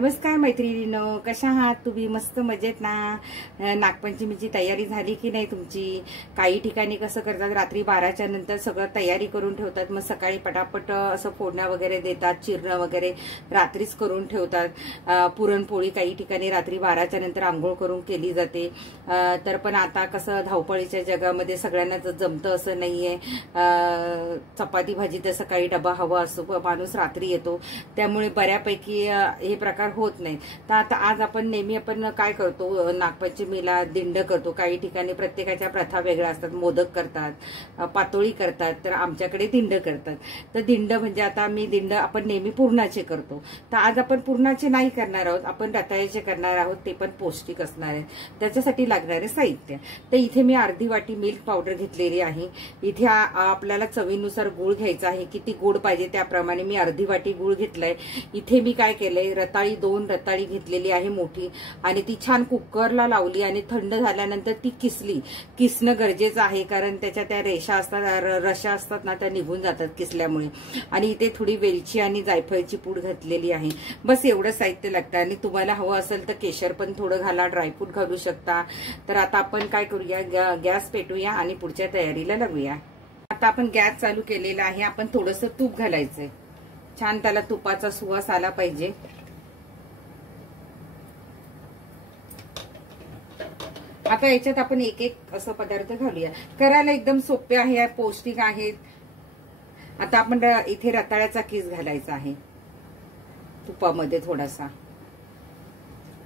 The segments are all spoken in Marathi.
नमस्कार मैत्रिणींनो, कशा आहात तुम्ही? मस्त मजेत ना? नागपंचमीची तयारी झाली की नाही तुमची? काही ठिकाणी कसं करतात, रात्री 12च्या नंतर सगळं तयारी करून ठेवतात, मग सकाळी पटापट असं फोडण्या वगैरे देतात, चिरणं वगैरे रात्रीच करून ठेवतात. पुरणपोळी काही ठिकाणी रात्री 12च्या नंतर आंघोळ करून केली जाते. तर पण आता कसं धावपळीच्या जगामध्ये सगळ्यांना जमतं असं नाहीये. चपाती भाजी तर सकाळी डबा हवा असतो, माणूस रात्री येतो, त्यामुळे बऱ्यापैकी हे प्रकार होत नाही. तर आता आज आपण नेहमी काय करतो, नागपंचमीला दिंड करतो. काही ठिकाणी प्रत्येकाच्या प्रथा वेगळ्या असतात. मोदक करतात, पातोळी करतात, तर आमच्याकडे दिंड करतात. तर दिंड म्हणजे आता आपण नेहमी पुरणाचे करतो. तर आज आपण पुरणाचे नाही करणार आहोत, आपण रताळ्याचे करणार आहोत, ते पण पौष्टिक असणार आहे. त्याच्यासाठी लागणारे साहित्य, तर इथे मी अर्धी वाटी मिल्क पावडर घेतलेली आहे. इथे आपल्याला चवीनुसार गुळ घ्यायचा आहे, किती गोड पाहिजे त्याप्रमाणे मी अर्धी वाटी गुळ घेतलाय. इथे मी काय केलंय, दोन रताळी घेतलेली आहे मोठी, आणि ती छान कुकरला लावली आणि थंड झाल्यानंतर ती किसणं गरजेचं आहे, कारण त्याच्या त्या रेषा असतात, रशा असतात ना, त्या निघून जातात किसल्यामुळे. आणि इथे थोडी वेलची आणि जायफळची पूड घातलेली आहे. बस एवढं साहित्य लागतं. आणि तुम्हाला हवं असेल तर केशर पण थोडं घाला, ड्रायफ्रूट घालू शकता. तर आता आपण काय करूया, गॅस पेटूया आणि पुढच्या तयारीला लागूया. आता आपण गॅस चालू केलेला आहे. आपण थोडंसं तूप घालायचंय, छान त्याला तुपाचा सुवास आला पाहिजे. आता याच्यात आपण एक एक असं पदार्थ घालूया. करायला एकदम सोपे आहे, पौष्टिक आहेत. आता आपण इथे रताळ्याचा किस घालायचा आहे तुपामध्ये थोडासा.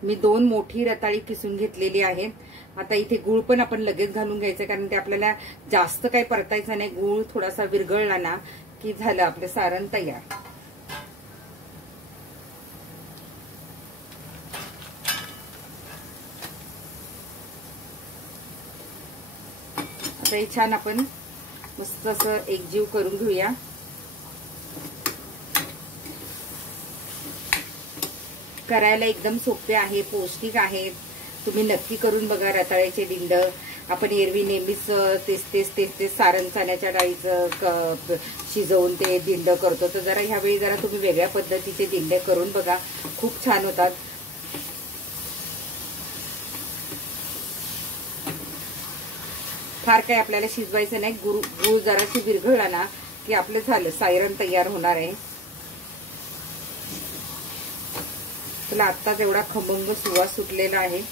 मी 2 मोठी रताळी किसून घेतलेली आहे. आता इथे गुळ पण आपण लगेच घालून घ्यायचं, कारण ते आपल्याला जास्त काही परतायचं नाही. गुळ थोडासा विरघळला ना की झालं आपलं सारण तयार. आता हे छान आपण मस्त असं एकजीव करून घेऊया. करायला एकदम सोपे आहे, पौष्टिक आहे. तुम्ही नक्की करून बघा रताळ्याचे दिंड. आपण एरवी नेहमीच तेच सारण चण्याच्या डाळीचं शिजवून ते दिंड करतो, तर जरा ह्यावेळी जरा तुम्ही वेगळ्या पद्धतीचे दिंड करून बघा, खूप छान होतात. फार काही आपल्याला शिजवायचं नाही. गुळ जराशी विरघळला ना की आपलं झालं, सायरण तयार होणार आहे. तुला आत्ताच एवढा खमंग सुवास सुटलेला आहे.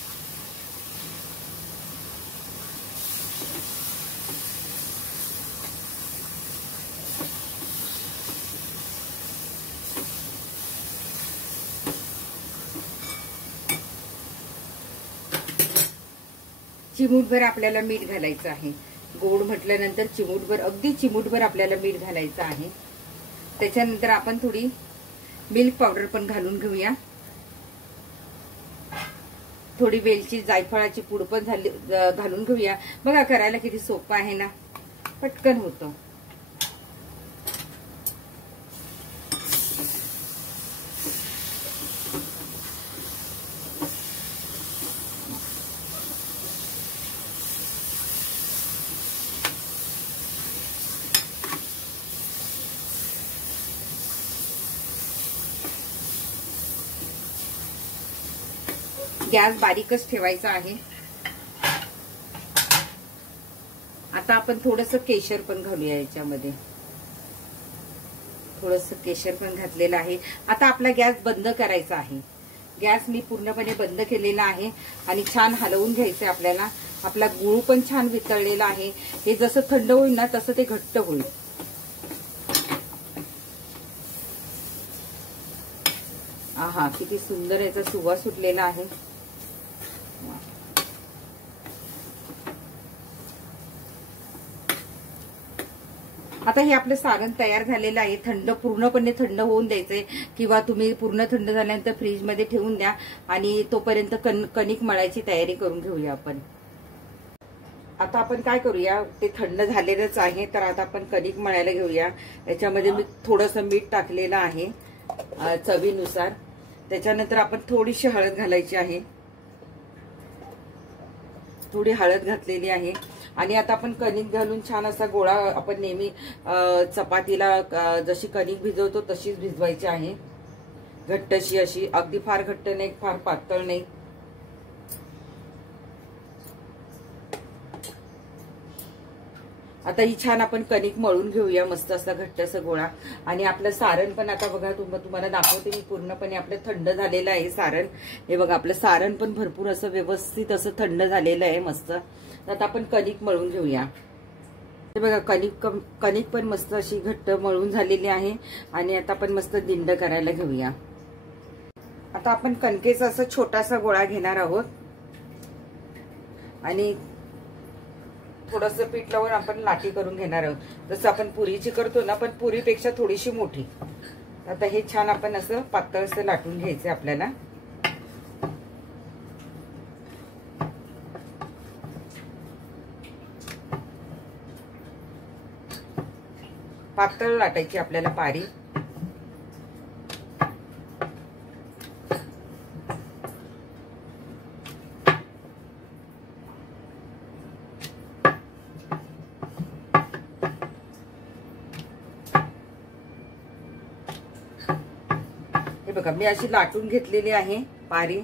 चिमूटभर आपल्याला मीठ घालायचं आहे. गोड म्हटल्यानंतर चिमूटभर, अगदी चिमूटभर आपल्याला मीठ घालायचं आहे. त्याच्यानंतर आपण थोडी मिल्क पावडर पण घालून घेऊया. थोडी वेलची, जायफळाची पूड पण घालून घेऊया. बघा करायला किती सोपं आहे ना, पटकन होतं. गॅस बारीकच ठेवायचा आहे. आता आपण थोडंसं केशर पण घालूया याच्यामध्ये. थोडंसं केशर पण घातलेलं आहे. आता आपला गॅस बंद करायचा आहे. गॅस मी पूर्णपणे बंद केलेला आहे आणि छान हलवून घ्यायचंय आपल्याला. आपला गूळ पण छान वितळलेला आहे. हे जसं थंड होईल ना तसं ते घट्ट होईल. आहा, किती सुंदर याचा सुवास सुटलेला आहे. आता हे आपलं सारण तयार झालेलं आहे. पूर्णपणे थंड होऊन द्यायचंय, किंवा तुम्ही पूर्ण थंड झाल्यानंतर फ्रीजमध्ये ठेवून द्या. आणि तोपर्यंत कणिक मळायची तयारी करून घेऊया आपण. आता आपण काय करूया, ते थंड झालेलंच आहे, तर आता आपण कणिक मळायला घेऊया. याच्यामध्ये मी थोडंसं मीठ टाकलेलं आहे चवीनुसार. त्याच्यानंतर आपण थोडीशी हळद घालायची आहे. थोडी हळद घातलेली आहे. आणि आता आपण कणिक घालून छान असा गोळा, आपण नेहमी चपातीला जशी कणिक भिजवतो तशीच भिजवायची आहे. घट्टशी अशी, अगदी फार घट्ट नाही, फार पातळ नाही. आता ही छान आपण कणिक मळून घेऊया, मस्त असा घट्ट असा गोळा. आणि आपलं सारण पण आता बघा, तुम्हाला दाखवते मी, पूर्णपणे आपलं थंड झालेलं आहे सारण. हे बघा, आपलं सारण पण भरपूर असं व्यवस्थित असं थंड झालेलं आहे मस्त. आता आपण कणिक मळून घेऊया. हे बघा, कणिक पण मस्त अशी घट्ट मळून झालेली आहे. आणि आता आपण मस्त दिंड करायला घेऊया. आता आपण कणकेचा असा छोटासा गोळा घेणार आहोत आणि थोडंसं पीठ लावून आपण लाटी करून घेणार आहोत, जसं आपण पुरीची करतो ना, पण पुरीपेक्षा थोडीशी मोठी. आता हे छान आपण असं पातळ असं लाटून घ्यायचं आपल्याला. पातळ लाटायची आपल्याला पारी. हे बघा, मी अशी लाटून घेतलेली आहे पारी.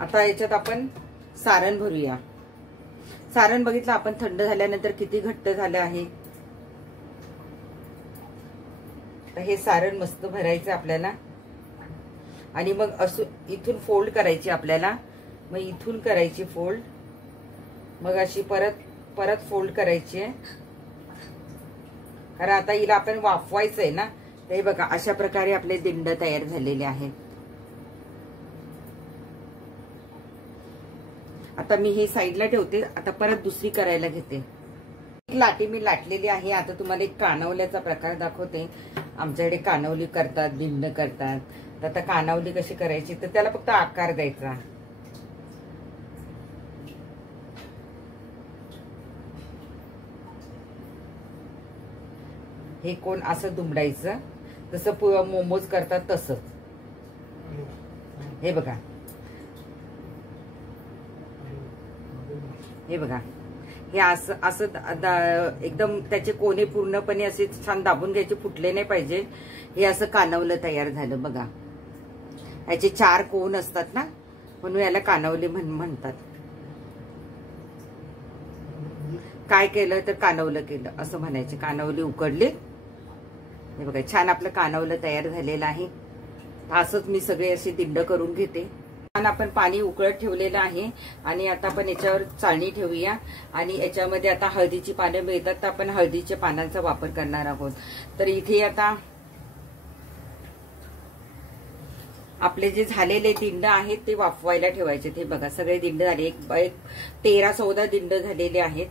आता याच्यात आपण सारण भरूया. सारण बघितलं आपण थंड झाल्यानंतर किती घट्ट झालं आहे. हे सारण मस्त भरायचं आपल्याला. आणि मग असं इथून फोल्ड करायची आपल्याला. मग इथून करायची फोल्ड, मग अशी परत फोल्ड करायची आहे. कारण आता हिला आपण वाफवायचं आहे ना. ते बघा, अशा प्रकारे आपले दिंड तयार झालेले आहेत. आता मी हे साईडला ठेवते. आता परत दुसरी करायला घेते. एक लाटी मी लाटलेली आहे. आता तुम्हाला एक कानवल्याचा प्रकार दाखवते. आमच्याकडे कानवली करतात, दिंड करतात. तर आता कानवली कशी करायची, तर त्याला फक्त आकार द्यायचा. हे कोण असं दुमडायचं, जसं मोमोज करतात तसंच. हे बघा, हे बघा, हे असं एकदम त्याचे कोणे पूर्णपणे असे छान दाबून घ्यायचे, फुटले नाही पाहिजे. हे असं कानवलं तयार झालं बघा. याचे 4 कोण असतात ना, म्हणून याला कानवली म्हणतात. काय केलं तर कानवलं केलं असं म्हणायचे. कानवली उकडली. हे बघा, छान आपलं कानवलं तयार झालेलं आहे. असंच मी सगळे असे दिंड करून घेते. छान आपण पाणी उकळत ठेवलेलं आहे. आणि आता आपण याच्यावर चाळणी ठेवूया. आणि याच्यामध्ये आता हळदीची पानं मिळतात, तर आपण हळदीच्या पानांचा वापर करणार आहोत. तर इथे आता आपले जे झालेले दिंड आहेत ते वाफवायला ठेवायचे. ते बघा, सगळे दिंड झाले. एक 13-14 दिंड झालेले आहेत.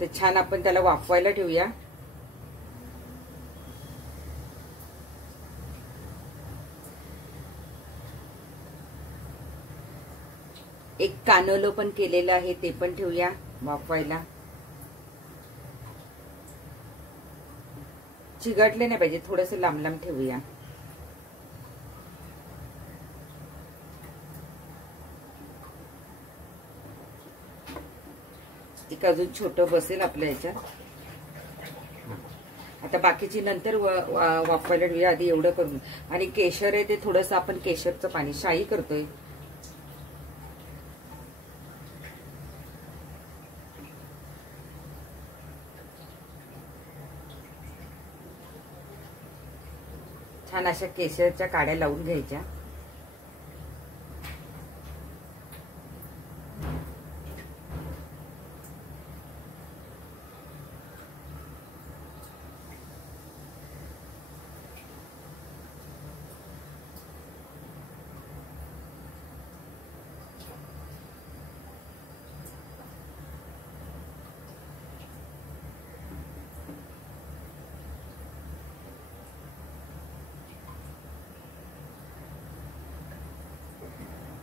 तर छान आपण त्याला वाफवायला ठेवूया. एक कानवलं पण केलेलं आहे, ते पण ठेवूया वाफवायला. चिघटले नाही पाहिजे, थोडस लांब लांब ठेवूया. एक अजून छोटं बसेल आपल्या याच्यात. आता बाकीची नंतर वाफवायला ठेवूया. आधी एवढं करून. आणि केशर आहे ते थोडस आपण केशरचं पाणी, शाई करतोय. छान अशा केशरच्या काड्या लावून घ्यायच्या.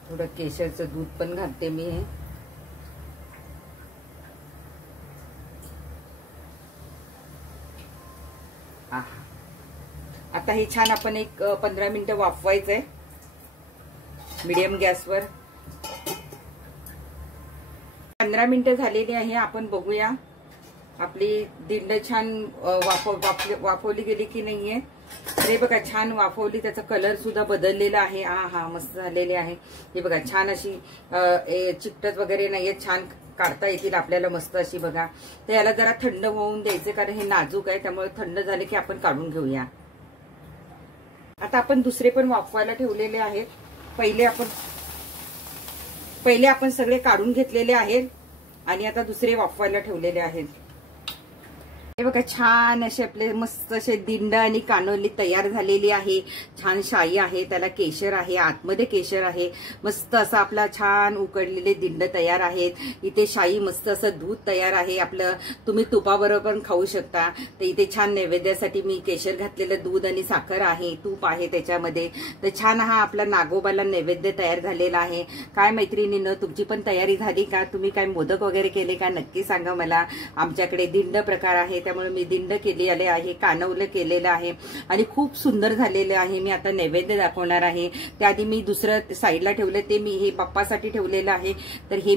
थोडं केशरचं दूध पण घालते मी. हे आता हे छान आपण एक 15 मिनिटं वाफवायचंय मीडियम गॅसवर. 15 मिनिटं झालेली आहे. आपण बघूया आपली दिंड छान वाफवली गेली की नाहीये. हे बघा छान वाफवली, त्याचा कलर सुद्धा बदललेला आहे. हा मस्त झालेले आहे. हे बघा छान अशी चिकटत वगैरे नाहीये, छान काढता येतील आपल्याला मस्त अशी बघा. तर याला जरा थंड होऊन द्यायचे, कारण हे नाजूक आहे, त्यामुळे थंड झाले की आपण काढून घेऊया. आता आपण दुसरे पण वाफवायला ठेवलेले आहेत. पहिले आपण सगळे काढून घेतलेले आहेत आणि आता दुसरे वाफवायला ठेवलेले आहेत. हे बघा छान असे आपले मस्त असे दिंड आणि कानोली तयार झालेली आहे. छान शाई आहे, त्याला केशर आहे, आतमध्ये केशर आहे. मस्त असा आपला छान उकडलेले दिंड तयार आहेत. इथे शाई मस्त असं दूध तयार आहे आपलं, तुम्ही तुपाबरोबर पण खाऊ शकता. तर इथे छान नैवेद्यासाठी मी केशर घातलेलं दूध आणि साखर आहे, तूप आहे त्याच्यामध्ये. तर छान हा आपला नागोबाला नैवेद्य तयार झालेला आहे. काय मैत्रिणींनो, तुमची पण तयारी झाली का? तुम्ही काय मोदक वगैरे केले का? नक्की सांगा मला. आमच्याकडे दिंड प्रकार आहे, त्यामुळे मी दिंड केलेले आहे, कानवलं केलेलं आहे आणि खूप सुंदर झालेलं आहे. मी आता नैवेद्य दाखवणार आहे. त्याआधी मी दुसरं साईडला ठेवलं, ते मी हे बाप्पासाठी ठेवलेलं आहे. तर हे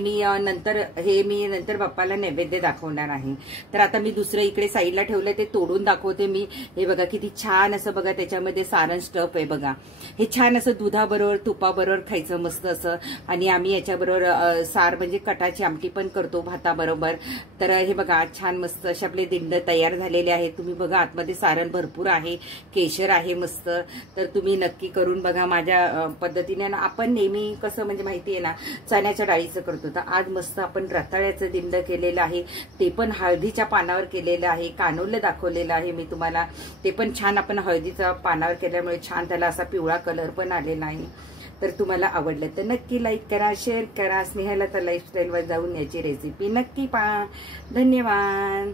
मी नंतर बाप्पाला नैवेद्य दाखवणार आहे. तर आता मी दुसरं इकडे साईडला ठेवलं, ते तोडून दाखवते मी. हे बघा किती छान असं बघा, त्याच्यामध्ये सारण स्टफ आहे बघा. हे छान असं दुधाबरोबर तुपाबरोबर खायचं मस्त असं. आणि आम्ही याच्याबरोबर सार म्हणजे कटाची आमटी पण करतो भाताबरोबर. तर हे बघा छान मस्त असे आपले दिंड तयार झालेले आहेत. तुम्ही बघा आतमध्ये सारण भरपूर आहे, केशर आहे मस्त. तर तुम्ही नक्की करून बघा माझ्या पद्धतीने. आपण नेहमी कसं म्हणजे माहितीये ना, चण्याच्या डाळीचं करतो, तर आज मस्त आपण रताळ्याचं दिंड केलेलं आहे. ते पण हळदीच्या पानावर केलेलं आहे. कानवलं दाखवलेलं आहे मी तुम्हाला, ते पण छान आपण हळदीच्या पानावर केल्यामुळे छान त्याला असा पिवळा कलर पण आलेला आहे. तर तुम्हाला आवडलं तर नक्की लाईक करा, शेअर करा. स्नेहलता लाईफस्टाईलवर जाऊन याची रेसिपी नक्की पहा. धन्यवाद.